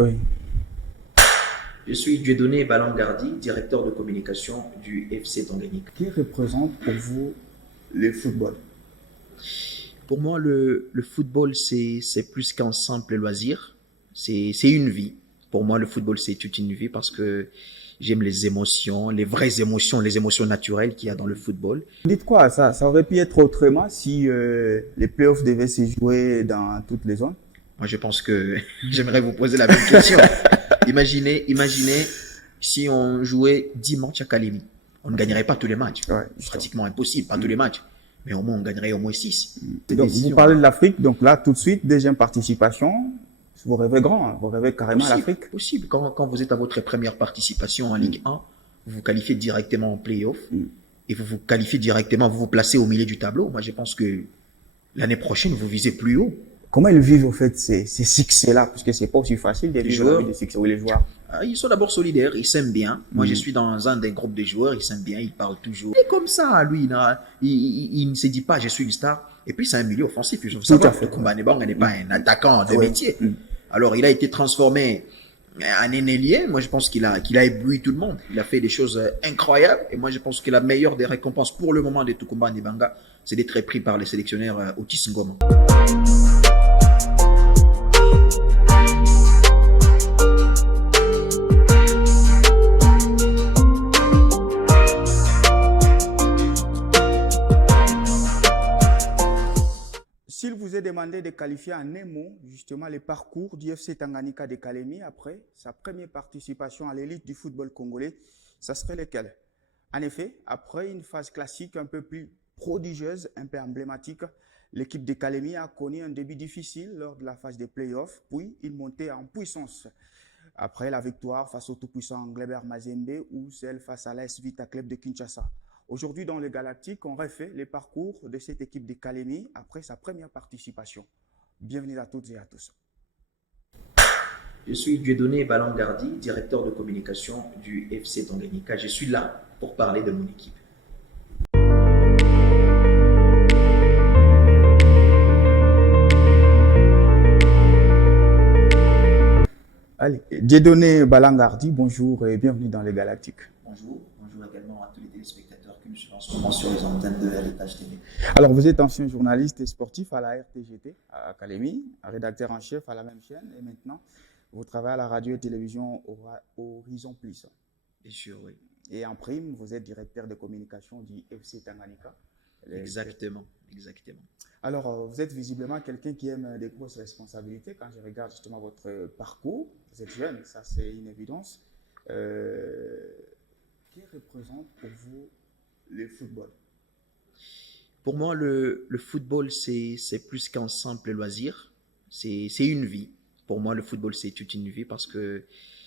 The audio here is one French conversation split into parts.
Oui. Je suis Dieudonné Balangardi, directeur de communication du FC Tanganyika. Qui représente pour vous le football? Pour moi, le football, c'est plus qu'un simple loisir. C'est une vie. Pour moi, le football, c'est toute une vie parce que j'aime les émotions, les vraies émotions, les émotions naturelles qu'il y a dans le football. Dites quoi, ça aurait pu être autrement si les playoffs devaient se jouer dans toutes les zones? Moi, je pense que j'aimerais vous poser la même question. Imaginez si on jouait 10 matchs à Kalemi. On ne gagnerait pas tous les matchs. Ouais, Pratiquement impossible, pas tous les matchs. Mais au moins, on gagnerait au moins 6. Donc, vous parlez de l'Afrique, donc là, tout de suite, deuxième participation, vous rêvez grand, hein, vous rêvez carrément à l'Afrique. Possible. Quand vous êtes à votre première participation en Ligue 1, vous vous qualifiez directement en play-off et vous vous qualifiez directement, vous vous placez au milieu du tableau. Moi, je pense que l'année prochaine, vous visez plus haut. Comment ils vivent, au fait, ces succès-là? Parce que c'est pas aussi facile de vivre la vie des succès. Oui, les joueurs. Ils sont d'abord solidaires, ils s'aiment bien. Moi, je suis dans un des groupes de joueurs, ils s'aiment bien, ils parlent toujours. Il est comme ça, lui, il ne se dit pas, je suis une star. Et puis, c'est un milieu offensif. Il faut savoir que Kumba Nebanga n'est pas un attaquant de métier. Alors, il a été transformé en un ailier. Moi, je pense qu'il a ébloui tout le monde. Il a fait des choses incroyables. Et moi, je pense que la meilleure des récompenses pour le moment de Kumba Nebanga, c'est d'être pris par les sélectionneurs Otis Ngoma. S'il vous est demandé de qualifier en un mot, justement, le parcours du FC Tanganyika de Kalemi après sa première participation à l'élite du football congolais, ça serait lequel? En effet, après une phase classique un peu plus prodigieuse, un peu emblématique, l'équipe de Kalemi a connu un début difficile lors de la phase des playoffs, puis il montait en puissance. Après la victoire face au tout-puissant Glebert Mazembe ou celle face à l'AS Vita Club de Kinshasa. Aujourd'hui, dans le Galactique, on refait les parcours de cette équipe de Kalemi après sa première participation. Bienvenue à toutes et à tous. Je suis Dieudonné Balangardi, directeur de communication du FC Tanganyika. Je suis là pour parler de mon équipe. Allez, Dieudonné Balangardi, bonjour et bienvenue dans le Galactique. Bonjour également à tous les téléspectateurs qui nous suivent en ce moment sur les antennes de Héritage TV. Alors, vous êtes ancien journaliste et sportif à la RTGT, à Kalemi, rédacteur en chef à la même chaîne, et maintenant, vous travaillez à la radio et télévision Horizon Plus. Bien sûr, oui. Et en prime, vous êtes directeur de communication du FC Tanganyika. Exactement. Alors, vous êtes visiblement quelqu'un qui aime des grosses responsabilités. Quand je regarde justement votre parcours, vous êtes jeune, ça c'est une évidence. Qui représente pour vous le football? Pour moi, le football, c'est plus qu'un simple loisir. C'est une vie. Pour moi, le football, c'est toute une vie parce que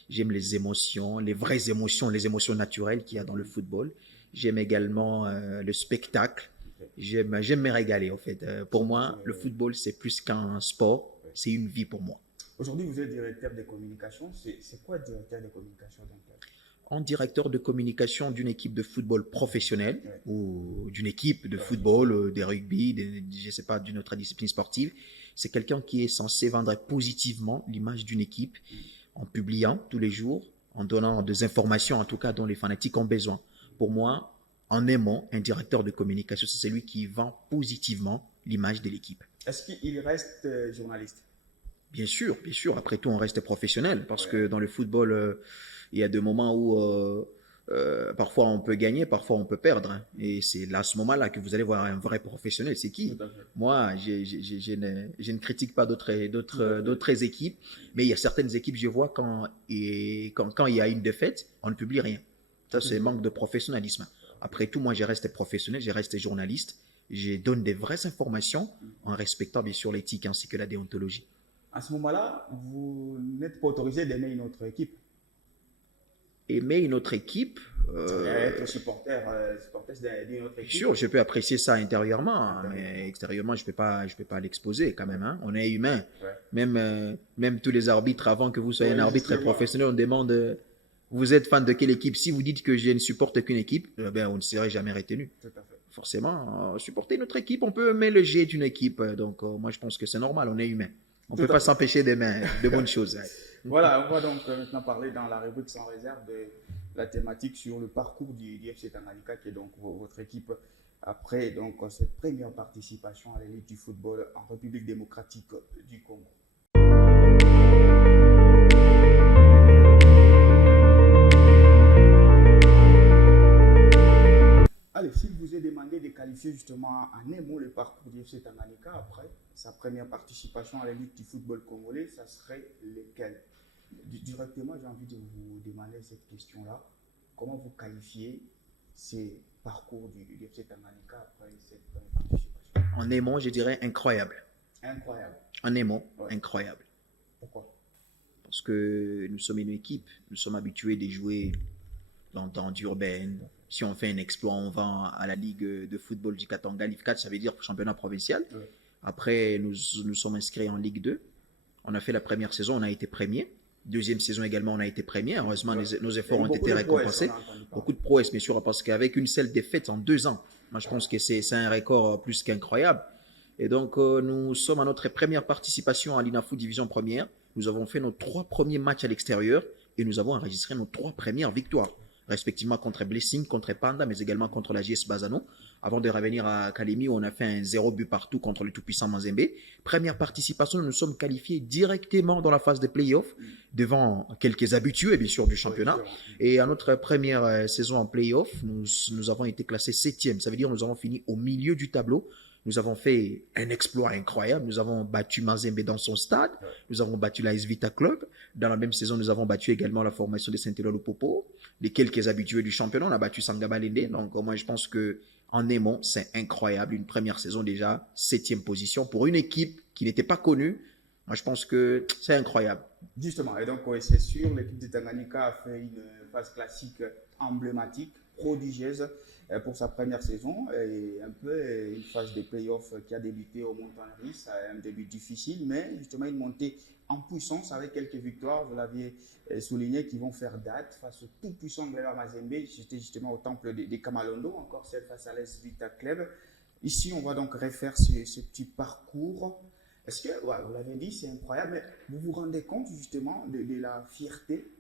j'aime les émotions, les vraies émotions, les émotions naturelles qu'il y a dans le football. J'aime également le spectacle. J'aime me régaler, en fait. Pour moi, le football, c'est plus qu'un sport. C'est une vie pour moi. Aujourd'hui, vous êtes directeur de communication. C'est quoi directeur de communication donc? En directeur de communication d'une équipe de football professionnelle ou d'une équipe de football, de rugby, je ne sais pas, d'une autre discipline sportive, c'est quelqu'un qui est censé vendre positivement l'image d'une équipe en publiant tous les jours, en donnant des informations en tout cas dont les fanatiques ont besoin. Pour moi, en aimant un directeur de communication, c'est celui qui vend positivement l'image de l'équipe. Est-ce qu'il reste journaliste? Bien sûr. Après tout, on reste professionnel parce que dans le football, il y a des moments où parfois on peut gagner, parfois on peut perdre. Hein. Et c'est à ce moment-là que vous allez voir un vrai professionnel. C'est qui? Moi, je ne critique pas d'autres équipes, mais il y a certaines équipes, je vois quand il y a une défaite, on ne publie rien. Ça, c'est manque de professionnalisme. Après tout, moi, je reste professionnel, je reste journaliste. Je donne des vraies informations en respectant bien sûr l'éthique ainsi que la déontologie. À ce moment-là, vous n'êtes pas autorisé d'aimer une autre équipe. Aimer une autre équipe. Être supporter d'une autre équipe. Sûr, je peux apprécier ça intérieurement, mais extérieurement, je peux pas l'exposer quand même. Hein. On est humain. Ouais. Même tous les arbitres, avant que vous soyez un arbitre professionnel, on demande vous êtes fan de quelle équipe? Si vous dites que je ne supporte qu'une équipe, on ne serait jamais retenu. Tout à fait. Forcément, supporter notre équipe, on peut aimer le jeu d'une équipe. Donc, moi, je pense que c'est normal, on est humain. On ne Tout peut à pas fait. s'empêcher d'aimer de bonnes choses. Ouais. Voilà, on va donc maintenant parler dans la rubrique sans réserve de la thématique sur le parcours du FC Tanganyika, qui est donc votre équipe après donc cette première participation à l'élite du football en République démocratique du Congo. Allez, s'il vous est demandé de qualifier justement en un mot le parcours du FC Tanganyika après sa première participation à l'élite du football congolais, ça serait lequel? Directement, j'ai envie de vous demander cette question-là. Comment vous qualifiez ces parcours du FC Tanganyika après cette première participation? En aimant, je dirais incroyable. Incroyable. En aimant, Ouais. incroyable. Pourquoi? Parce que nous sommes une équipe, nous sommes habitués de jouer dans d'urbaine. Si on fait un exploit, on va à la Ligue de football du Katanga, Ligue 4, ça veut dire championnat provincial. Ouais. Après, nous sommes inscrits en Ligue 2. On a fait la première saison, on a été premier. Deuxième saison également, on a été premier. Heureusement, Ouais. nos efforts ont été Beaucoup de récompensés. prouesses, on a entendu parler. Beaucoup de prouesses, bien sûr, parce qu'avec une seule défaite en 2 ans, moi je pense que c'est un record plus qu'incroyable. Et donc, nous sommes à notre première participation à l'INAFOOT Division Première. Nous avons fait nos 3 premiers matchs à l'extérieur et nous avons enregistré nos 3 premières victoires, respectivement contre Blessing, contre Panda, mais également contre la JS Bazano. Avant de revenir à Kalemi, où on a fait un 0 but partout contre le tout-puissant Mazembe. Première participation, nous nous sommes qualifiés directement dans la phase de play-off, devant quelques habitués, bien sûr, du championnat. Et à notre première saison en play-off, nous avons été classés 7e. Ça veut dire que nous avons fini au milieu du tableau. Nous avons fait un exploit incroyable. Nous avons battu Mazembe dans son stade. Nous avons battu la AS Vita Club. Dans la même saison, nous avons battu également la formation de Saint-Éloi-le-Popo. Les quelques habitués du championnat, on a battu Sangaba Lende. Donc, moi, je pense que en aimant, c'est incroyable. Une première saison déjà, 7e position pour une équipe qui n'était pas connue. Moi, je pense que c'est incroyable. Justement, et donc ouais, c'est sûr, l'équipe de Tanganyika a fait une phase classique emblématique, prodigieuse pour sa première saison et un peu une phase de play-off qui a débuté au Montanari, ça a un début difficile, mais justement une montée en puissance avec quelques victoires, vous l'aviez souligné, qui vont faire date face au tout-puissant Gleba Mazembe. J'étais justement au temple de Kamalondo, encore celle face à l'AS Vita Club. Ici, on va donc refaire ce petit parcours. Est-ce que, ouais, vous l'avez dit, c'est incroyable, mais vous vous rendez compte justement de la fierté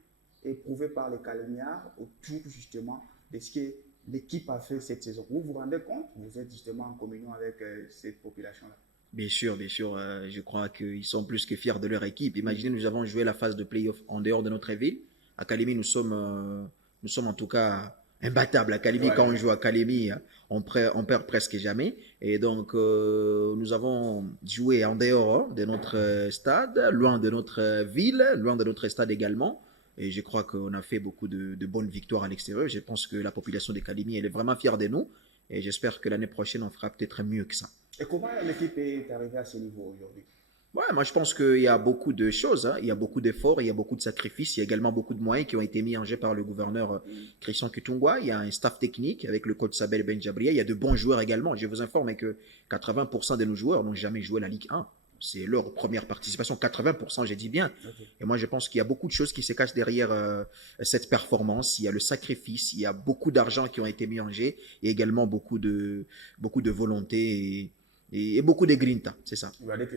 éprouvée par les Calémiards autour justement de ce que l'équipe a fait cette saison? Vous vous rendez compte? Vous êtes justement en communion avec cette population-là. Bien sûr, je crois qu'ils sont plus que fiers de leur équipe. Imaginez, nous avons joué la phase de play-off en dehors de notre ville. À Kalemi, nous sommes en tout cas imbattables. À Kalemi, Ouais. quand on joue à Kalemi, on perd presque jamais. Et donc, nous avons joué en dehors de notre stade, loin de notre ville, loin de notre stade également. Et je crois qu'on a fait beaucoup de bonnes victoires à l'extérieur. Je pense que la population de Kalemi, elle est vraiment fière de nous. Et j'espère que l'année prochaine, on fera peut-être mieux que ça. Et comment l'équipe est arrivée à ce niveau aujourd'hui? Ouais, moi je pense qu'il y a beaucoup de choses, hein. Il y a beaucoup d'efforts, il y a beaucoup de sacrifices, il y a également beaucoup de moyens qui ont été mis en jeu par le gouverneur Christian Kutungwa. Il y a un staff technique avec le coach Sabel Benjabria. Il y a de bons joueurs également. Je vous informe que 80% de nos joueurs n'ont jamais joué la Ligue 1. C'est leur première participation, 80%, j'ai dit bien. Okay. Et moi je pense qu'il y a beaucoup de choses qui se cachent derrière cette performance. Il y a le sacrifice, il y a beaucoup d'argent qui ont été mis en jeu et également beaucoup de volonté et beaucoup de grinta, c'est ça.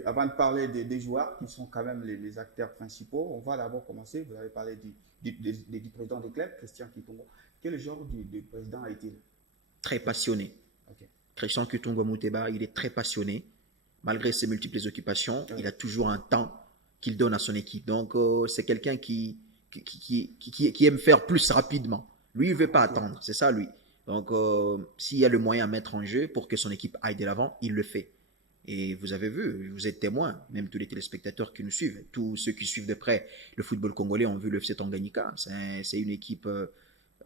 Avant de parler des joueurs qui sont quand même les acteurs principaux, on va d'abord commencer. Vous avez parlé du président des clubs, Christian Kitungo. Quel genre de président a-t-il? Très passionné. Okay. Christian Kitungo Muteba, il est très passionné. Malgré ses multiples occupations, il a toujours un temps qu'il donne à son équipe. Donc, c'est quelqu'un qui aime faire plus rapidement. Lui, il ne veut pas attendre. C'est ça, lui. Donc, s'il y a le moyen à mettre en jeu pour que son équipe aille de l'avant, il le fait. Et vous avez vu, vous êtes témoins, même tous les téléspectateurs qui nous suivent, tous ceux qui suivent de près le football congolais ont vu le FC Tanganyika. C'est une équipe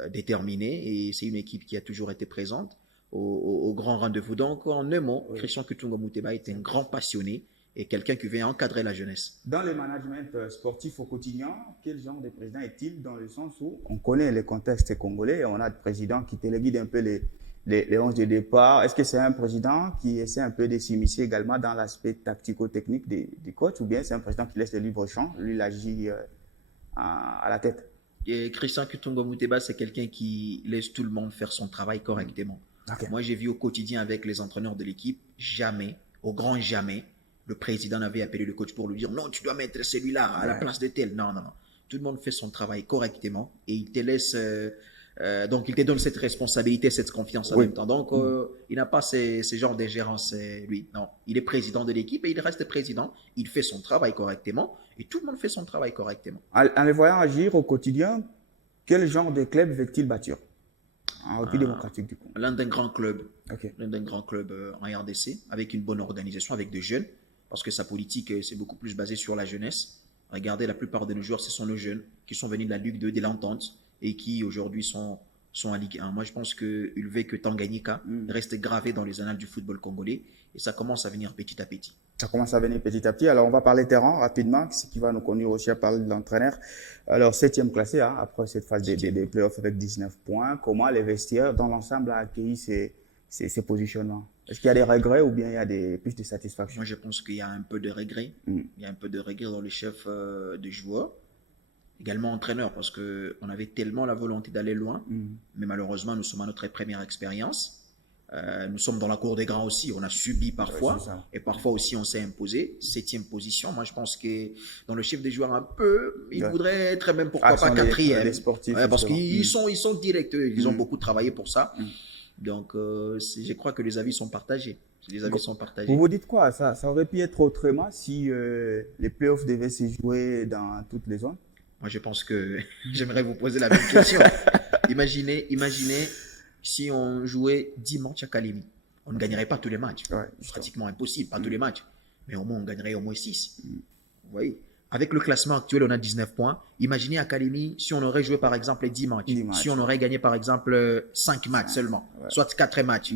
déterminée et c'est une équipe qui a toujours été présente au grand rendez-vous. Donc, en un mot, Christian Kitungo Muteba est un grand passionné et quelqu'un qui vient encadrer la jeunesse. Dans le management sportif au quotidien, quel genre de président est-il dans le sens où on connaît les contextes congolais, on a des présidents qui téléguident un peu les 11 de départ? Est-ce que c'est un président qui essaie un peu de s'immiscer également dans l'aspect tactico-technique des coachs ou bien c'est un président qui laisse le libre champ, lui il agit à la tête? Et Christian Kitungo Muteba, c'est quelqu'un qui laisse tout le monde faire son travail correctement. Okay. Moi, j'ai vu au quotidien avec les entraîneurs de l'équipe, jamais, au grand jamais, le président avait appelé le coach pour lui dire non, tu dois mettre celui-là à la place de tel. Non, non, non. Tout le monde fait son travail correctement et il te laisse. Donc, il te donne cette responsabilité, cette confiance en même temps. Donc, il n'a pas ces genres d'ingérence, lui. Non, il est président de l'équipe et il reste président. Il fait son travail correctement et tout le monde fait son travail correctement. En les voyant agir au quotidien, quel genre de club veut-il bâtir en République démocratique du Congo? L'un d'un grand club, Okay. l'un d'un grand club en RDC, avec une bonne organisation, avec des jeunes, parce que sa politique, c'est beaucoup plus basé sur la jeunesse. Regardez, la plupart de nos joueurs, ce sont nos jeunes qui sont venus de la Ligue 2, de l'Entente, et qui aujourd'hui sont en Ligue 1. Moi, je pense que Ulvek Tanganyika reste gravé dans les annales du football congolais, et ça commence à venir petit à petit. Ça commence à venir petit à petit. Alors, on va parler terrain rapidement, ce qui va nous conduire aussi à parler de l'entraîneur. Alors, 7e classé, hein, après cette phase des playoffs avec 19 points. Comment les vestiaires, dans l'ensemble, a accueilli ces positionnements? Est-ce qu'il y a des regrets ou bien il y a plus de satisfaction? Moi, je pense qu'il y a un peu de regret. Il y a un peu de regret dans les chefs de joueurs. Également entraîneur, parce qu'on avait tellement la volonté d'aller loin. Mais malheureusement, nous sommes à notre première expérience. Nous sommes dans la cour des grands aussi. On a subi parfois. Et parfois aussi, on s'est imposé. 7e position. Moi, je pense que dans le chef des joueurs, un peu, il voudrait être même, pourquoi pas, 4e. Les sportifs, parce qu'ils sont directs. Ils ont beaucoup travaillé pour ça. Donc, je crois que les avis sont partagés. Les avis sont partagés. Vous vous dites quoi? Ça aurait pu être autrement si les playoffs devaient se jouer dans toutes les zones? Moi, je pense que j'aimerais vous poser la même question. Imaginez si on jouait 10 matchs à Kalemi. On ne gagnerait pas tous les matchs. C'est pratiquement impossible, pas tous les matchs. Mais au moins, on gagnerait au moins 6. Vous voyez? Avec le classement actuel, on a 19 points. Imaginez à Kalemi, si on aurait joué par exemple les 10 matchs. Si on aurait gagné par exemple 5 matchs seulement, soit 4 matchs.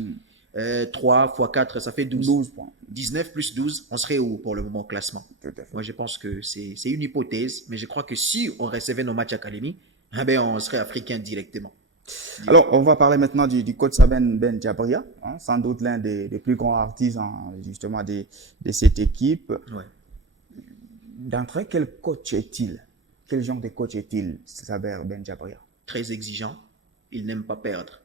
3 x 4, ça fait 12 points. 19 plus 12, on serait où pour le moment au classement? Tout à fait. Moi, je pense que c'est une hypothèse, mais je crois que si on recevait nos matchs à Kalemi, eh ben, on serait africain directement. Alors, on va parler maintenant du coach Saben Ben Djabria, hein, sans doute l'un des plus grands artisans justement de cette équipe. Ouais. D'entrée, quel coach est-il? Quel genre de coach est-il, Saber Ben Djabria? Très exigeant, il n'aime pas perdre.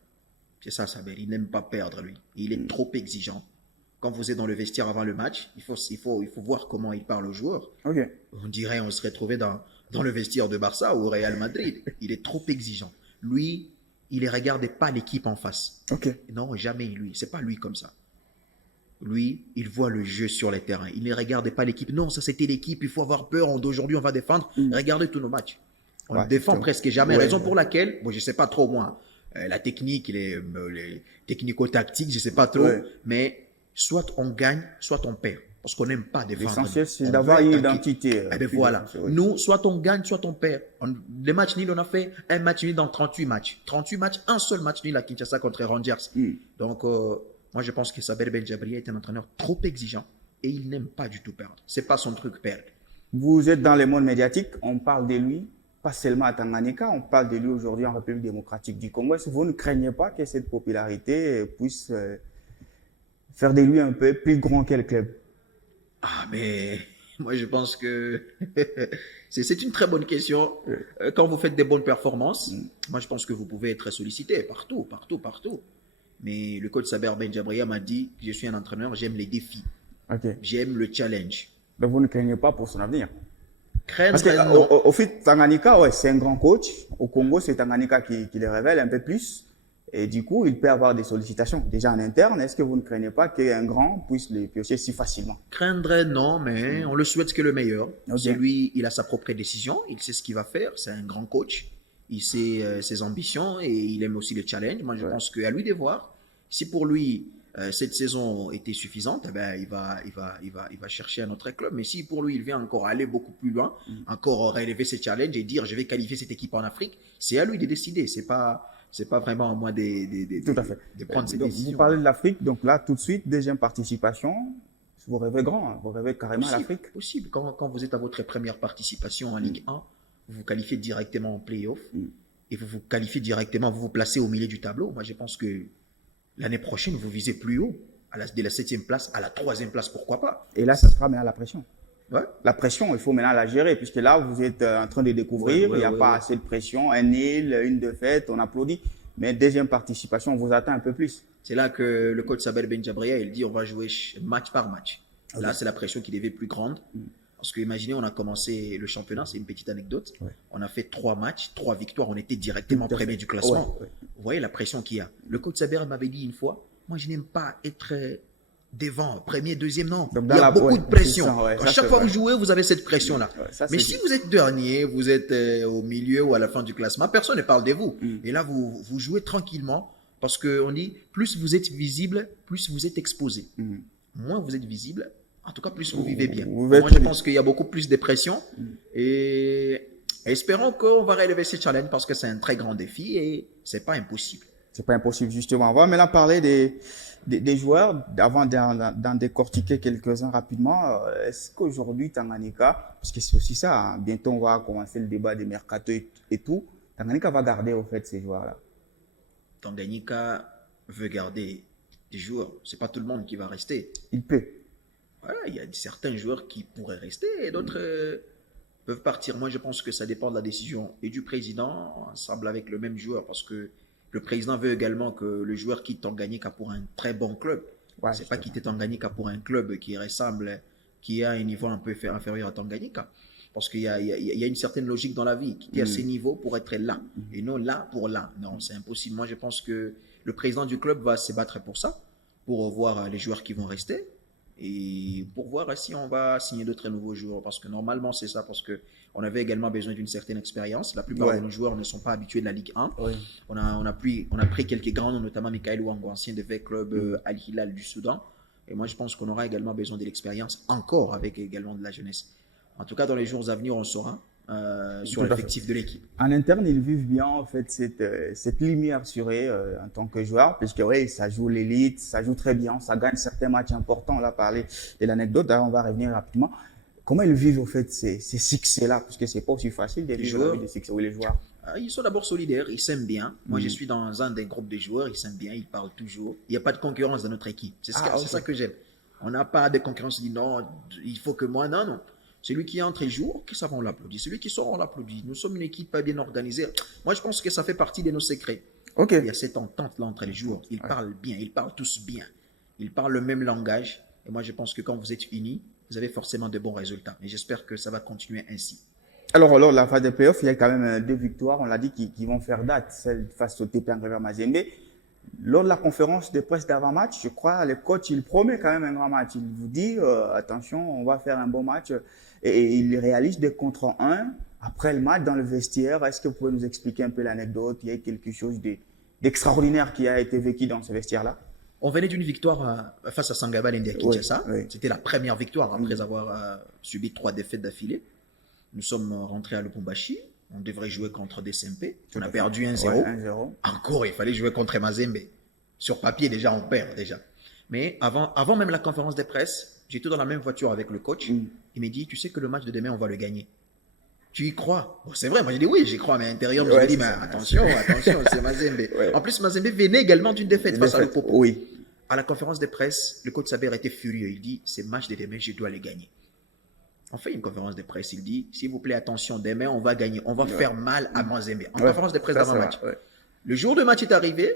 C'est ça, Saber, il n'aime pas perdre, lui. Il est trop exigeant. Quand vous êtes dans le vestiaire avant le match, il faut voir comment il parle aux joueurs. Okay. On dirait on se retrouvait dans le vestiaire de Barça ou au Real Madrid. Il est trop exigeant. Lui, il ne regarde pas l'équipe en face. Okay. Non, jamais lui. C'est pas lui comme ça. Lui, il voit le jeu sur les terrains. Il ne regarde pas l'équipe. Non, ça c'était l'équipe, il faut avoir peur. Aujourd'hui, on va défendre. Regardez tous nos matchs. On ne défend presque jamais. Raison pour laquelle, bon, je ne sais pas trop moi, la technique, les technico-tactiques, je ne sais pas trop. Mais soit on gagne, soit on perd. Parce qu'on n'aime pas défendre. L'essentiel, c'est d'avoir une identité. Eh bien voilà. Nous, soit on gagne, soit on perd. Les matchs nuls, on a fait un match nul dans 38 matchs. 38 matchs, un seul match nul à Kinshasa contre Rangers. Donc, moi, je pense que Saber Ben Djabria est un entraîneur trop exigeant et il n'aime pas du tout perdre. C'est pas son truc, perdre. Vous êtes dans le monde médiatique, on parle de lui, pas seulement à Tanganyika, on parle de lui aujourd'hui en République démocratique du Congo. Est-ce que vous ne craignez pas que cette popularité puisse faire de lui un peu plus grand que le club? Ah, mais moi, je pense que c'est une très bonne question. Quand vous faites des bonnes performances, moi, je pense que vous pouvez être sollicité partout. Mais le coach Saber Ben Djabria m'a dit que je suis un entraîneur, j'aime les défis. Okay. J'aime le challenge. Donc, vous ne craignez pas pour son avenir? Parce que, au fait, Tanganyika, ouais, c'est un grand coach. Au Congo, c'est Tanganyika qui les révèle un peu plus. Et du coup, il peut avoir des sollicitations déjà en interne. Est-ce que vous ne craignez pas qu'un grand puisse les piocher si facilement? Craindre, non, mais on le souhaite que le meilleur. Okay. Lui, il a sa propre décision. Il sait ce qu'il va faire. C'est un grand coach. Il sait ses ambitions et il aime aussi le challenge. Moi, je pense qu'à lui de voir. Si pour lui, cette saison était suffisante, eh ben, il va chercher un autre club. Mais si pour lui, il veut encore aller beaucoup plus loin, encore relever ses challenges et dire je vais qualifier cette équipe en Afrique, c'est à lui de décider. C'est pas vraiment à moi de prendre ses décisions. Vous parlez de l'Afrique, donc là, tout de suite, deuxième participation. Vous rêvez grand, hein, vous rêvez carrément à l'Afrique. Possible. Quand vous êtes à votre première participation en Ligue 1, vous vous qualifiez directement en play-off et vous vous qualifiez directement, vous vous placez au milieu du tableau. Moi, je pense que l'année prochaine, vous visez plus haut, de la 7e place à la 3e place, pourquoi pas. Et là, ça sera maintenant la pression. Ouais. La pression, il faut maintenant la gérer, puisque là, vous êtes en train de découvrir, il n'y a pas assez de pression, un nil, une défaite, on applaudit. Mais deuxième participation, on vous attend un peu plus. C'est là que le coach Saber Ben Djabria, il dit on va jouer match par match. Okay. Là, c'est la pression qui devait être plus grande. Parce que imaginez, on a commencé le championnat, c'est une petite anecdote. Ouais. On a fait 3 matchs, 3 victoires, on était directement premier du classement. Ouais. Vous voyez la pression qu'il y a. Le coach Saber m'avait dit une fois, moi je n'aime pas être devant, premier, deuxième, non. Donc, il y a beaucoup de pression. À chaque fois que vous jouez, vous avez cette pression-là. Mais si vous êtes dernier, vous êtes au milieu ou à la fin du classement, personne ne parle de vous. Et là, vous jouez tranquillement parce qu'on dit, plus vous êtes visible, plus vous êtes exposé. Moins vous êtes visible, en tout cas, plus vous vivez bien. Moi, je pense qu'il y a beaucoup plus de pression. Et espérons qu'on va relever ce challenge parce que c'est un très grand défi et c'est pas impossible. C'est pas impossible, justement. On va maintenant parler des joueurs, avant d'en décortiquer quelques-uns rapidement. Est-ce qu'aujourd'hui, Tanganyika, parce que c'est aussi ça, hein, bientôt on va commencer le débat des mercato et tout, Tanganyika va garder au fait ces joueurs-là? Tanganyika veut garder des joueurs. C'est pas tout le monde qui va rester. Il peut. Voilà, il y a certains joueurs qui pourraient rester et d'autres peuvent partir. Moi, je pense que ça dépend de la décision et du président, ensemble avec le même joueur, parce que le président veut également que le joueur quitte Tanganyika pour un très bon club. Ouais, c'est pas quitter Tanganyika pour un club qui ressemble, qui a un niveau un peu inférieur à Tanganyika. Parce qu'il y a une certaine logique dans la vie, qui a ces niveaux pour être là, et non là pour là. Non, c'est impossible. Moi, je pense que le président du club va se battre pour ça, pour voir les joueurs qui vont rester, et pour voir si on va signer d'autres nouveaux joueurs. Parce que normalement, c'est ça, parce qu'on avait également besoin d'une certaine expérience. La plupart de nos joueurs ne sont pas habitués de la Ligue 1. Ouais. On a pris quelques grands noms, notamment Michael Wango, ancien de club Al Hilal du Soudan. Et moi, je pense qu'on aura également besoin de l'expérience, encore avec également de la jeunesse. En tout cas, dans les jours à venir, on saura sur l'effectif de l'équipe. En interne, ils vivent bien en fait cette lumière assurée en tant que joueur, puisque oui, ça joue l'élite, ça joue très bien, ça gagne certains matchs importants. On a parlé de l'anecdote, d'ailleurs, on va revenir rapidement. Comment ils vivent en fait ces succès-là, puisque c'est pas aussi facile de vivre des succès. Oui, les joueurs. Ils sont d'abord solidaires, ils s'aiment bien. Moi, je suis dans un des groupes de joueurs, ils s'aiment bien, ils parlent toujours. Il n'y a pas de concurrence dans notre équipe. C'est ça que j'aime. On n'a pas de concurrence, on dit non, il faut que moi, non. Celui qui entre et joue, ça va, on l'applaudit. Celui qui sort, on l'applaudit. Nous sommes une équipe bien organisée. Moi, je pense que ça fait partie de nos secrets. Okay. Il y a cette entente-là entre les joueurs. Ils parlent bien, ils parlent tous bien. Ils parlent le même langage. Et moi, je pense que quand vous êtes unis, vous avez forcément de bons résultats. Et j'espère que ça va continuer ainsi. Alors, la phase de playoff, il y a quand même 2 victoires, on l'a dit, qui vont faire date. Celle face au TP Engraver Mazembe. Lors de la conférence de presse d'avant-match, je crois, le coach, il promet quand même un grand match. Il vous dit, attention, on va faire un bon match. Et il réalise des contre 1 après le match dans le vestiaire. Est-ce que vous pouvez nous expliquer un peu l'anecdote? Il y a quelque chose d'extraordinaire qui a été vécu dans ce vestiaire-là? On venait d'une victoire face à Sangaba Lendia Kinshasa. Oui. C'était la première victoire après avoir subi 3 défaites d'affilée. Nous sommes rentrés à Lubumbashi. On devrait jouer contre des SMP. On a perdu 1-0. Ouais, 1-0. Encore, il fallait jouer contre Mazembe. Sur papier, déjà, on perd déjà. Mais avant même la conférence de presse, j'étais dans la même voiture avec le coach. Il m'a dit, tu sais que le match de demain, on va le gagner. Tu y crois? Bon, c'est vrai, moi j'ai dit oui, j'y crois, mais à l'intérieur, je me dis, mais attention, c'est Mazembe. En plus, Mazembe venait également d'une défaite face à Lupopo. Oui. À la conférence de presse, le coach Saber était furieux. Il dit, ces matchs de demain, je dois les gagner. On fait une conférence de presse, il dit, s'il vous plaît, attention, demain, on va gagner. On va faire mal à Mazembe. En conférence de presse d'avant-match. Le jour de match est arrivé,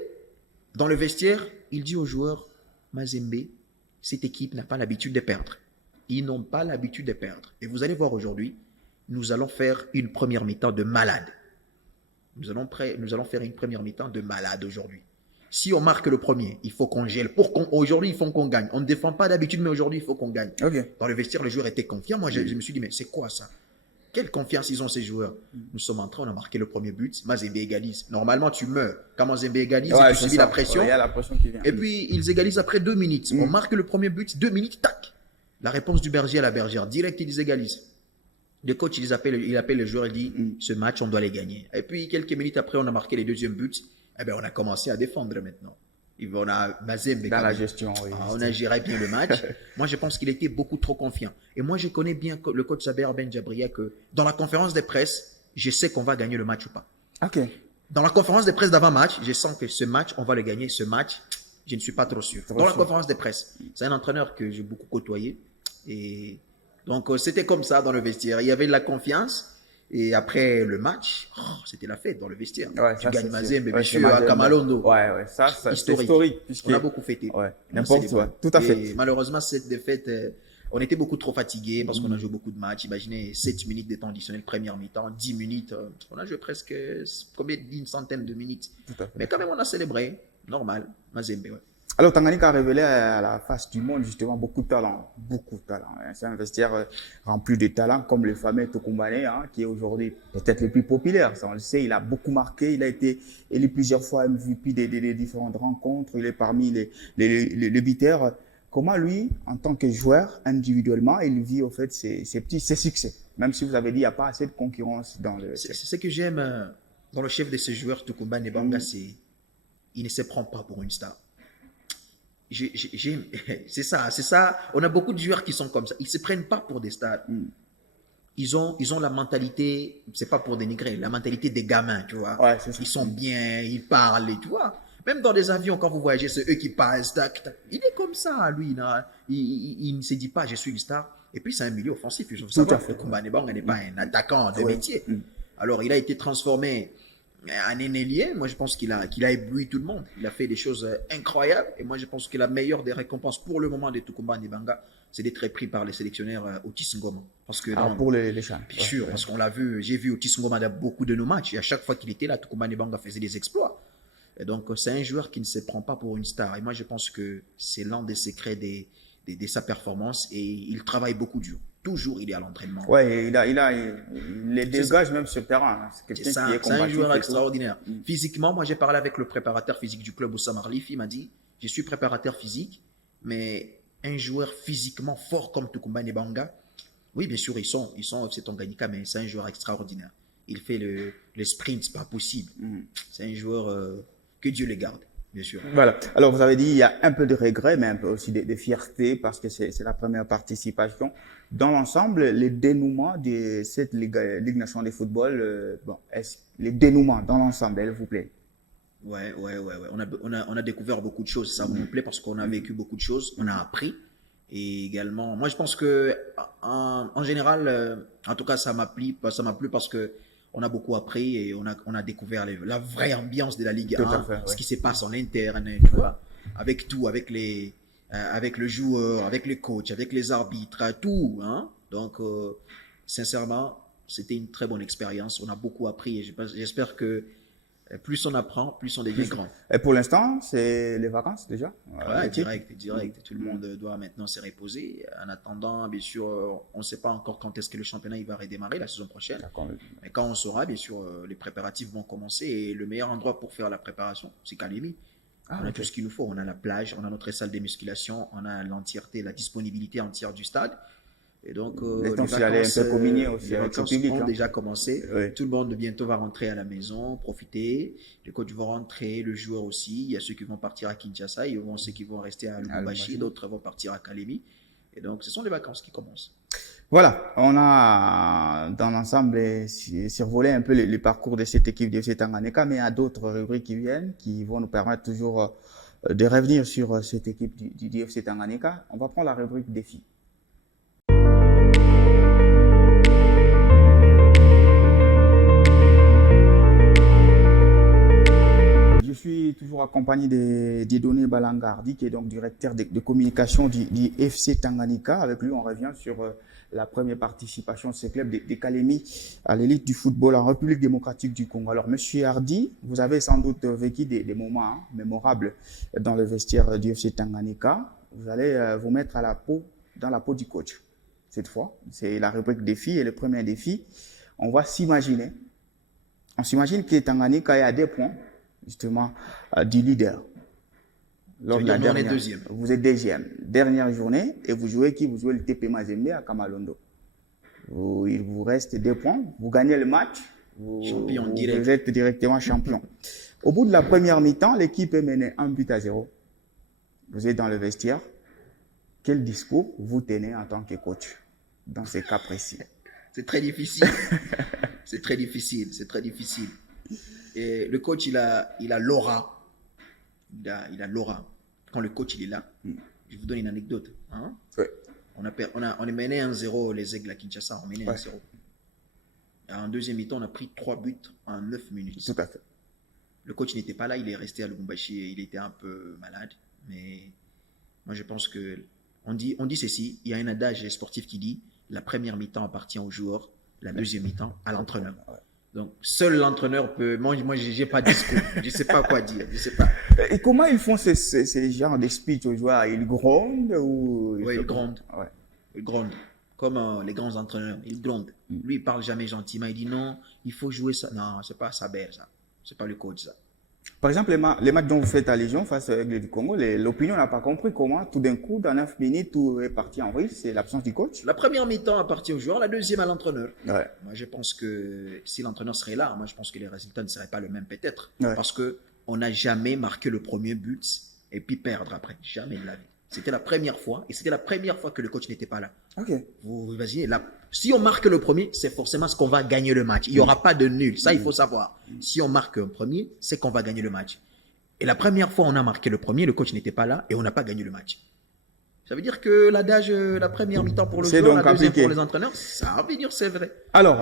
dans le vestiaire, il dit aux joueurs, Mazembe, cette équipe n'a pas l'habitude de perdre. Ils n'ont pas l'habitude de perdre. Et vous allez voir aujourd'hui, nous allons faire une première mi-temps de malade. Nous allons faire une première mi-temps de malade aujourd'hui. Si on marque le premier, il faut qu'on gèle. Aujourd'hui, il faut qu'on gagne. On ne défend pas d'habitude, mais aujourd'hui, il faut qu'on gagne. Okay. Dans le vestiaire, les joueurs étaient confiants. Moi, je me suis dit, mais c'est quoi ça? Quelle confiance ils ont, ces joueurs? Nous sommes entrés, on a marqué le premier but. Mazembe égalise. Normalement, tu meurs. Quand Mazembe égalise, tu subis la pression. Il y a la pression qui vient. Et puis, ils égalisent après 2 minutes. On marque le premier but, 2 minutes, tac. La réponse du berger à la bergère. Direct, ils égalisent. Le coach, il appelle les joueurs, il dit, ce match, on doit les gagner. Et puis, quelques minutes après, on a marqué les 2e buts. Eh bien, on a commencé à défendre maintenant. On a Mazembe. Dans la gestion, oui. On a géré bien le match. Moi, je pense qu'il était beaucoup trop confiant. Et moi, je connais bien le coach Saber Ben Djabria que dans la conférence de presse, je sais qu'on va gagner le match ou pas. Ok. Dans la conférence de presse d'avant-match, je sens que ce match, on va le gagner. Ce match, je ne suis pas trop sûr. Dans la conférence de presse, c'est un entraîneur que j'ai beaucoup côtoyé. Et donc, c'était comme ça dans le vestiaire. Il y avait de la confiance. Et après le match, c'était la fête dans le vestiaire. Ouais, tu gagnes Mazembe, monsieur, à Kamalondo. Ouais, ça c'est historique. On a beaucoup fêté. Ouais, n'importe quoi. Tout à fait. Et malheureusement, cette défaite, on était beaucoup trop fatigués parce qu'on a joué beaucoup de matchs. Imaginez 7 minutes de temps additionnel, première mi-temps, 10 minutes. On a joué presque combien, une centaine de minutes. Mais quand même, on a célébré. Normal. Mazembe, ouais. Alors, Tanganyika a révélé à la face du monde, justement, beaucoup de talent. Beaucoup de talent. C'est un vestiaire rempli de talents, comme le fameux Tokumbane, qui est aujourd'hui peut-être le plus populaire. Ça, on le sait, il a beaucoup marqué. Il a été élu plusieurs fois MVP des différentes rencontres. Il est parmi les buteurs. Comment lui, en tant que joueur, individuellement, il vit au fait ses succès? Même si vous avez dit qu'il n'y a pas assez de concurrence dans le... C'est ce que j'aime dans le chef de ce joueur, Tokumbane Banga, c'est il ne se prend pas pour une star. C'est ça. On a beaucoup de joueurs qui sont comme ça. Ils ne se prennent pas pour des stars. Ils ont la mentalité, c'est pas pour dénigrer, la mentalité des gamins, tu vois. Ouais, ils sont bien, ils parlent, tu vois. Même dans des avions, quand vous voyagez, c'est eux qui passent. Tac, tac. Il est comme ça, lui. Il ne se dit pas, je suis une star. Et puis, c'est un milieu offensif. Il faut savoir que Tokumbane Banga n'est pas un attaquant de métier. Alors, il a été transformé en ailier. Moi, je pense qu'il a ébloui tout le monde. Il a fait des choses incroyables. Et moi, je pense que la meilleure des récompenses pour le moment de Tokumbane Banga, c'est d'être pris par les sélectionneurs Otis Ngoma. Parce que pour les champs. Bien sûr, parce qu'on l'a vu, j'ai vu Otis Ngoma dans beaucoup de nos matchs. Et à chaque fois qu'il était là, Tokumbane Banga faisait des exploits. Et donc, c'est un joueur qui ne se prend pas pour une star. Et moi, je pense que c'est l'un des secrets de sa performance. Et il travaille beaucoup dur. Toujours, il est à l'entraînement. Ouais, il les dégage même sur le terrain. C'est un joueur extraordinaire. Physiquement, moi, j'ai parlé avec le préparateur physique du club, Oussama Arlif. Il m'a dit, je suis préparateur physique, mais un joueur physiquement fort comme Tokumbane Banga, oui, bien sûr, ils sont FC Tanganyika, mais c'est un joueur extraordinaire. Il fait le sprint, c'est pas possible. C'est un joueur que Dieu le garde, bien sûr. Voilà. Alors, vous avez dit, il y a un peu de regret, mais un peu aussi de fierté, parce que c'est la première participation. Dans l'ensemble, le dénouement de cette Ligue nationale de football, les dénouements dans l'ensemble, elle vous plaît? Ouais. On a découvert beaucoup de choses. Ça vous plaît parce qu'on a vécu beaucoup de choses. On a appris. Et également, moi, je pense que, en général, en tout cas, ça m'a plu parce que on a beaucoup appris et on a découvert la vraie ambiance de la Ligue 1, ce qui se passe en interne, tu vois, avec tout, avec le joueur, avec les coachs, avec les arbitres, tout. Hein. Donc, sincèrement, c'était une très bonne expérience. On a beaucoup appris et j'espère que plus on apprend, plus on devient grand. Et pour l'instant, c'est les vacances déjà? Ouais, direct. Tout le monde doit maintenant se reposer. En attendant, bien sûr, on ne sait pas encore quand est-ce que le championnat il va redémarrer la saison prochaine. Mais quand on saura, bien sûr, les préparatifs vont commencer. Et le meilleur endroit pour faire la préparation, c'est Kalemi. On a tout ce qu'il nous faut. On a la plage, on a notre salle de musculation, on a l'entièreté, la disponibilité entière du stade. Et donc, les vacances ont déjà commencé. Oui. Tout le monde bientôt va rentrer à la maison, profiter. Les coachs vont rentrer, le joueur aussi. Il y a ceux qui vont partir à Kinshasa, il y a ceux qui vont rester à Lubumbashi, d'autres vont partir à Kalemi. Et donc, ce sont les vacances qui commencent. Voilà, on a dans l'ensemble survolé un peu les parcours de cette équipe de FC Tanganyika, mais il y a d'autres rubriques qui viennent, qui vont nous permettre toujours de revenir sur cette équipe du FC Tanganyika. On va prendre la rubrique défi. Je suis toujours accompagné de Dieudonné Balangardi, qui est donc directeur de communication du FC Tanganyika. Avec lui, on revient sur la première participation de ce club de Kalemi à l'élite du football en République démocratique du Congo. Alors, Monsieur Hardy, vous avez sans doute vécu des moments mémorables dans le vestiaire du FC Tanganyika. Vous allez vous mettre dans la peau du coach. Cette fois, c'est la rubrique défi et le premier défi. On va s'imaginer. On s'imagine que Tanganyika est à 2 points justement du leader. On est deuxième. Vous êtes deuxième. Dernière journée, et vous jouez qui? Vous jouez le TP Mazembe à Kamalondo. Il vous reste 2 points. Vous gagnez le match. Vous êtes directement champion. Au bout de la première mi-temps, l'équipe est menée 1-0. Vous êtes dans le vestiaire. Quel discours vous tenez en tant que coach dans ces cas précis? C'est très difficile. C'est très difficile. Et le coach, il a l'aura. Il a l'aura. Quand le coach il est là, je vous donne une anecdote. Hein? Ouais. On est mené 1-0, les Aigles à Kinshasa, on mené 1-0. En deuxième mi-temps, on a pris 3 buts en 9 minutes. Tout à fait. Le coach n'était pas là, il est resté à Lubumbashi, il était un peu malade. Mais moi, je pense que On dit ceci, il y a un adage sportif qui dit la première mi-temps appartient au joueur, la deuxième mi-temps à l'entraîneur. Donc, seul l'entraîneur peut... Moi, je n'ai pas de discours. Je ne sais pas quoi dire. Je sais pas. Et comment ils font ces genres de speech aux joueurs? Ils grondent ou... Oui, ils grondent. Ouais. Ils grondent. Comme les grands entraîneurs. Ils grondent. Lui, il parle jamais gentiment. Il dit non, il faut jouer ça. Non, c'est pas Saber, ça. C'est pas le coach, ça. Par exemple, les matchs dont vous faites allusion face à l'Aigle du Congo, l'opinion n'a pas compris comment, tout d'un coup, dans 9 minutes, tout est parti en vrille. C'est l'absence du coach. La première mi-temps appartient au joueur, la deuxième à l'entraîneur. Ouais. Moi, je pense que si l'entraîneur serait là, moi, je pense que les résultats ne seraient pas le même peut-être. Ouais. Parce qu'on n'a jamais marqué le premier but et puis perdre après. Jamais de la vie. C'était la première fois et c'était la première fois que le coach n'était pas là. Ok. Vous imaginez, là, si on marque le premier, c'est forcément ce qu'on va gagner le match. Il n'y aura pas de nul. Ça, il faut savoir. Si on marque un premier, c'est qu'on va gagner le match. Et la première fois, on a marqué le premier, le coach n'était pas là et on n'a pas gagné le match. Ça veut dire que l'adage, la première mi-temps pour le joueur, la deuxième pour les entraîneurs, ça veut dire c'est vrai. Alors,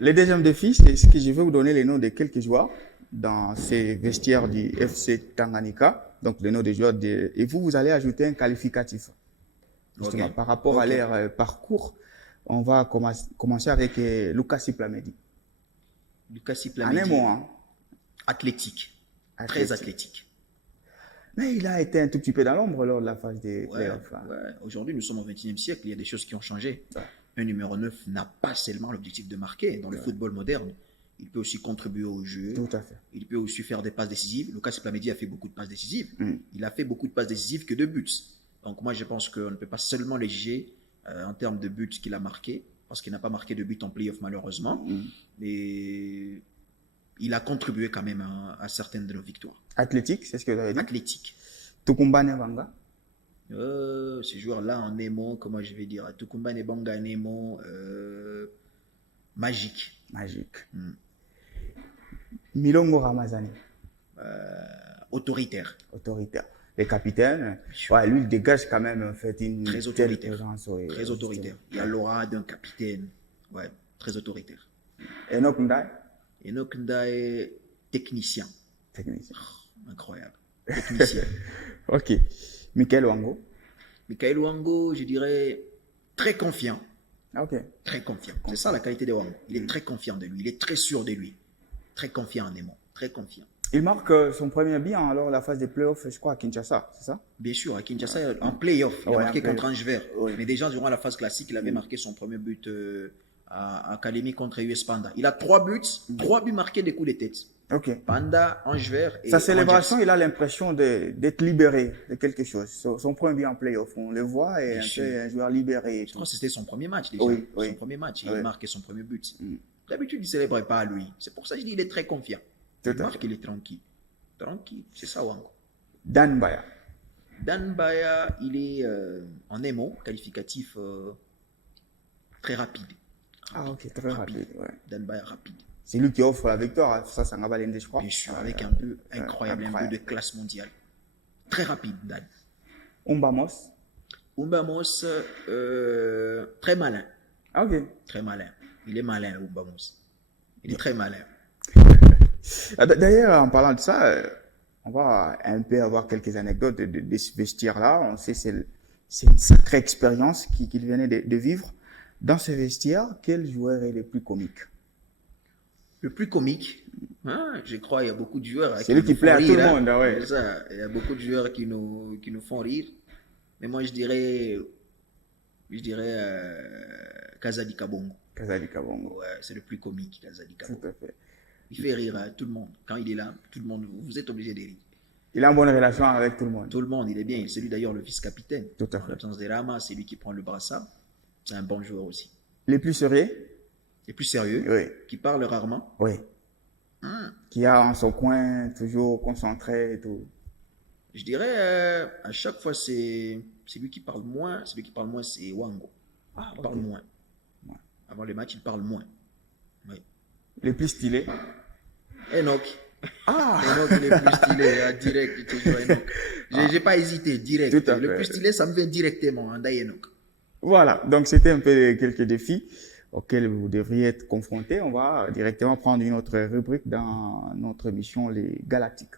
le deuxième défi, c'est ce que je vais vous donner les noms de quelques joueurs dans ces vestiaires du FC Tanganyika. Donc, les noms des joueurs. Et vous allez ajouter un qualificatif. Justement, par rapport à leur parcours, on va commencer avec Lucas Siplamedi. Lucas Siplamedi. En un mot, hein. Athlétique. Très athlétique. Mais il a été un tout petit peu dans l'ombre lors de la phase des playoffs. Ouais. Aujourd'hui, nous sommes au XXIe siècle, il y a des choses qui ont changé. Ouais. Un numéro 9 n'a pas seulement l'objectif de marquer. Dans le football moderne, il peut aussi contribuer au jeu. Tout à fait. Il peut aussi faire des passes décisives. Lucas Siplamedi a fait beaucoup de passes décisives. Il a fait beaucoup de passes décisives que de buts. Donc moi, je pense qu'on ne peut pas seulement les juger en termes de buts qu'il a marqué, parce qu'il n'a pas marqué de but en playoff malheureusement. Mais il a contribué quand même à certaines de nos victoires. Athlétique, c'est ce que vous avez dit. Athlétique. Tukumba Nebanga. Ce joueur-là en Nemo, comment je vais dire, Tukumba Nebanga Nemo, magique. Magique. Milongo Ramazani. Autoritaire. Autoritaire. Le capitaine, ouais, lui, il dégage quand même en fait une très autoritaire. Présence, ouais, très autoritaire. Il y a l'aura d'un capitaine. Ouais, très autoritaire. Enoch Ndaye. Enoch Ndaye, technicien. Technicien. Oh, incroyable. Technicien. Ok. Michael Wango. Michael Wango, je dirais très confiant. Ok. Très confiant. C'est ça la qualité de Wango. Il est très confiant de lui. Il est très sûr de lui. Très confiant en Nemo. Très confiant. Il marque son premier but alors la phase des playoffs, je crois, à Kinshasa, c'est ça? Bien sûr, à Kinshasa, en playoff. Il a marqué contre Angever. Oui. Mais déjà, durant la phase classique, il avait marqué son premier but à Kalemi contre US Panda. Il a 3 buts marqués des coups de tête. Ok. Panda, Angever et sa célébration, Angers. Il a l'impression d'être libéré de quelque chose. Son premier but en playoff, on le voit, et un joueur libéré. Je crois que c'était son premier match déjà. Oui. Son premier match, il a marqué son premier but. D'habitude, il ne célébrait pas à lui. C'est pour ça que je dis qu'il est très confiant. Il marque, il est tranquille. Tranquille, c'est ça Wango. Dan Baya. Dan Baya, il est en Nemo, qualificatif très rapide. Ah ok, très rapide. Ouais. Dan Baya rapide. C'est lui qui offre la victoire, ça c'est Ngabalende, je crois. Bien sûr, avec un but incroyable, un but de classe mondiale. Très rapide, Dan. Umbamos. Umbamos, très malin. Ah ok. Très malin. Il est malin, Umbamos. Il est très malin. D'ailleurs, en parlant de ça, on va un peu avoir quelques anecdotes de ce vestiaire-là. On sait que c'est une sacrée expérience qu'il venait de vivre. Dans ce vestiaire, quel joueur est le plus comique? Le plus comique, je crois, il y a beaucoup de joueurs. C'est lui qui plaît à tout le monde. Ouais. Ça, il y a beaucoup de joueurs qui nous font rire. Mais moi, je dirais Kazadi Kabongo. Kazadi Kabongo. Ouais, c'est le plus comique, Kazadi Kabongo. Tout à fait. Il fait rire tout le monde. Quand il est là, tout le monde, vous êtes obligé de rire. Il a une bonne relation avec tout le monde. Tout le monde, il est bien. C'est lui d'ailleurs le vice-capitaine. Tout à fait. En l'absence de Rama, c'est lui qui prend le brassard. C'est un bon joueur aussi. Les plus sérieux? Les plus sérieux? Oui. Qui parlent rarement? Oui. Qui a en son coin, toujours concentré et tout. Je dirais, à chaque fois, c'est lui qui parle moins. Celui qui parle moins, c'est Wango. Il parle moins. Ouais. Avant le match, il parle moins. Oui. Les plus stylés? Enoch. Ah! Enoch, il est plus stylé, direct, toujours Enoch. J'ai pas hésité, direct. Tout à fait. Le plus stylé, ça me vient directement, Enoch. Voilà, donc c'était un peu quelques défis auxquels vous devriez être confrontés. On va directement prendre une autre rubrique dans notre émission Les Galactiques.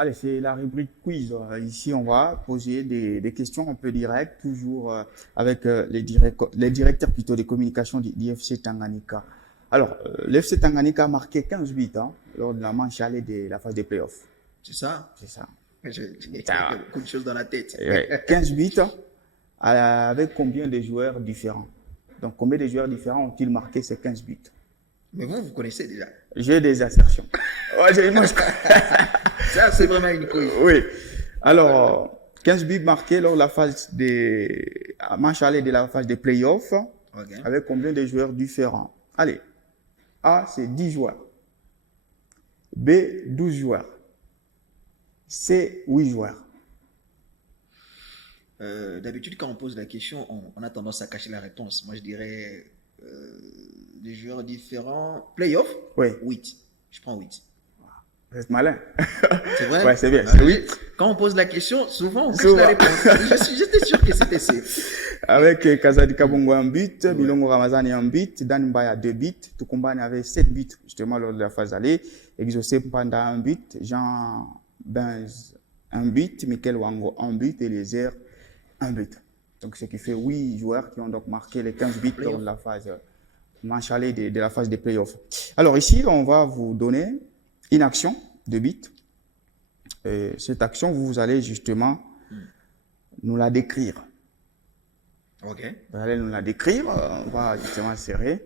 Allez, c'est la rubrique quiz. Ici, on va poser des questions un peu directes, toujours avec les directeurs plutôt des communications du FC Tanganyika. Alors, l'FC Tanganyika a marqué 15 buts lors de la manche allée de la phase des playoffs. C'est ça? C'est ça. J'ai beaucoup de choses dans la tête. Ouais, 15 buts avec combien de joueurs différents? Donc, combien de joueurs différents ont-ils marqué ces 15 buts? Mais vous connaissez déjà. J'ai des assertions. Ouais, Ça, c'est vraiment une quiz. Oui. Alors, 15 buts marqués lors de la phase des manche allée de la phase des playoffs. Ok. Avec combien de joueurs différents? Allez. A, c'est 10 joueurs. B, 12 joueurs. C, 8 joueurs. D'habitude, quand on pose la question, on a tendance à cacher la réponse. Moi, je dirais des joueurs différents. Playoff? Oui. 8. Je prends 8. Vous êtes malin. C'est vrai? Ouais, c'est bien. C'est 8. Quand on pose la question, souvent, on cache Souvent. la réponse. J'étais sûr que c'était C. Avec Kazadi Kabongo en but, Bilongo Ramazani en but, Dan Mbaya 2 buts, Tukumbani avait 7 buts justement lors de la phase allée, Exaucé Panda un but, Jean Benz un but, Michael Wango un but et les airs un but. Donc ce qui fait 8 joueurs qui ont donc marqué les 15 buts lors de la phase manche allée de la phase des playoffs. Alors ici, on va vous donner une action de but. Et cette action, vous allez justement nous la décrire. Ok. Vous allez nous la décrire. On va justement serrer.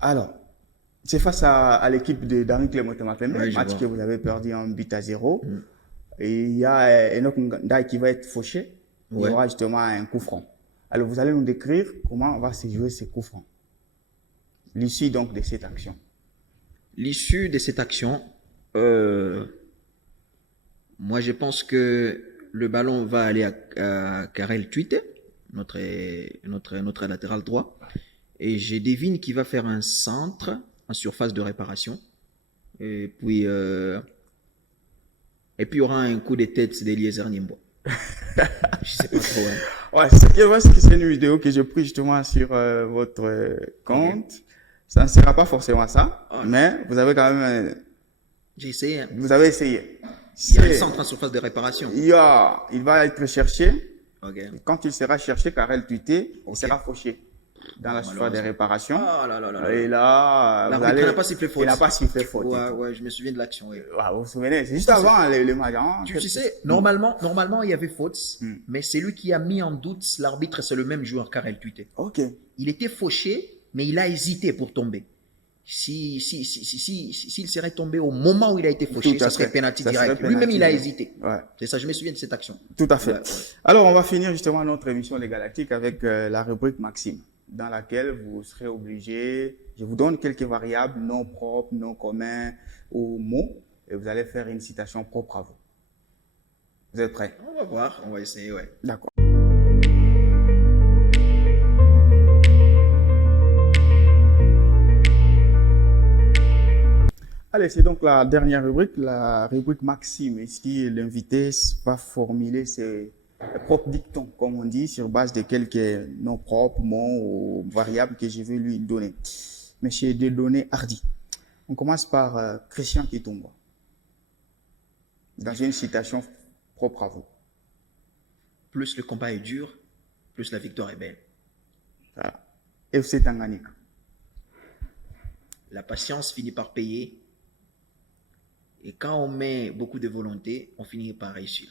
Alors, c'est face à l'équipe de Daring Clément-Mapembe, match que vous avez perdu en but à 0. Et il y a Enoch Ndai qui va être fauché. Il y aura justement un coup franc. Alors, vous allez nous décrire comment on va se jouer ce coup franc. L'issue donc de cette action. L'issue de cette action, moi je pense que le ballon va aller à Karel Tuite, notre latéral droit, et je devine qu'il va faire un centre en surface de réparation, et puis il y aura un coup de tête d'Eliezer Nimbo. Je sais pas trop. Hein. Ouais, c'est une vidéo que j'ai prise justement sur votre compte. Okay. Ça ne sera pas forcément ça, mais vous avez quand même. J'ai essayé. Hein. Vous avez essayé. Il y a un centre en surface de réparation. Il va être cherché. Okay. Quand il sera cherché, Karel Tuité, il sera fauché dans la surface de réparation. Et là, il n'a pas sifflé faute. Il n'a pas sifflé faute. Ouais, je me souviens de l'action. Ouais. Vous vous souvenez, c'est juste avant le match. Hein, tu sais, normalement, il y avait faute, mais celui qui a mis en doute l'arbitre, c'est le même joueur, Karel Tuité. Ok. Il était fauché, mais il a hésité pour tomber. S'il serait tombé au moment où il a été fauché, ça serait pénalty direct. Lui-même, il a hésité. Ouais. C'est ça, je me souviens de cette action. Tout à fait. Ouais. Alors, on va finir justement notre émission Les Galactiques avec la rubrique Maxime, dans laquelle vous serez obligé, je vous donne quelques variables, non propres, non communs ou mots, et vous allez faire une citation propre à vous. Vous êtes prêts? On va voir, on va essayer, ouais. D'accord. Allez, c'est donc la dernière rubrique, la rubrique Maxime. Ici, l'invité va formuler ses propres dictons, comme on dit, sur base de quelques noms propres, mots ou variables que je vais lui donner. Mais c'est des données hardies. On commence par Christian Kitumba, dans une citation propre à vous. Plus le combat est dur, plus la victoire est belle. Voilà. FC Tanganyika. La patience finit par payer. Et quand on met beaucoup de volonté, on finit par réussir.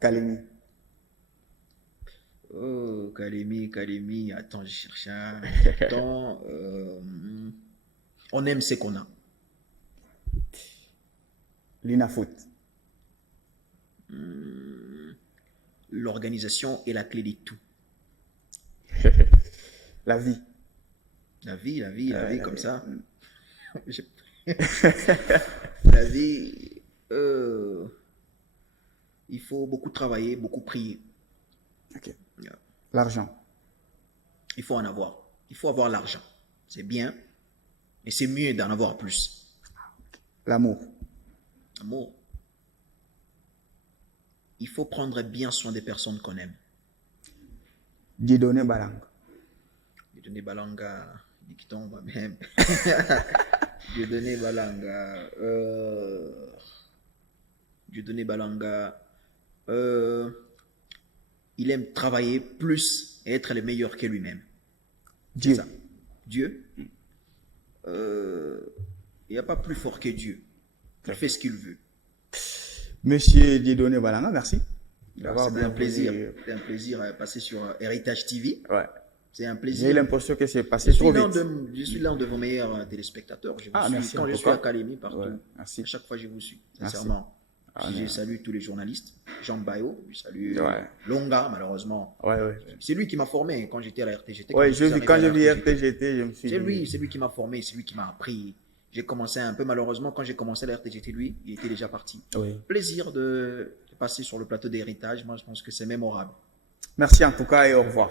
Kalemi. Oh, Kalemi. Attends, je cherche un. Attends. On aime ce qu'on a. L'INAFOOT. L'organisation est la clé de tout. La vie. La vie comme ça. La vie, il faut beaucoup travailler, beaucoup prier. Okay. Yeah. L'argent. Il faut en avoir. Il faut avoir l'argent. C'est bien, mais c'est mieux d'en avoir plus. L'amour. L'amour. Il faut prendre bien soin des personnes qu'on aime. Dieudonné Balanga. Dieudonné Balanga. qui tombe même. Dieudonné Balanga. Dieudonné Balanga. Il aime travailler plus et être le meilleur que lui-même. Dieu. Ça. Dieu. Il n'y a pas plus fort que Dieu. Il fait ce qu'il veut. Monsieur Dieudonné Balanga, merci. C'était un plaisir. C'était un plaisir à passer sur Héritage TV. Ouais. C'est un plaisir. J'ai l'impression que c'est passé trop vite. Je suis l'un de vos meilleurs téléspectateurs. Je vous suis merci quand je suis à Académie, partout. Ouais, merci. À chaque fois, je vous suis. Sincèrement. Je salue tous les journalistes. Jean Bayo, je salue Longa, malheureusement. C'est lui qui m'a formé quand j'étais à la RTGT. Quand j'ai vu RTGT, je me suis dit... C'est lui qui m'a formé, c'est lui qui m'a appris. J'ai commencé un peu, malheureusement, quand j'ai commencé à la RTGT, lui, il était déjà parti. Plaisir de passer sur le plateau d'Héritage. Moi, je pense que c'est mémorable. Merci en tout cas et au revoir.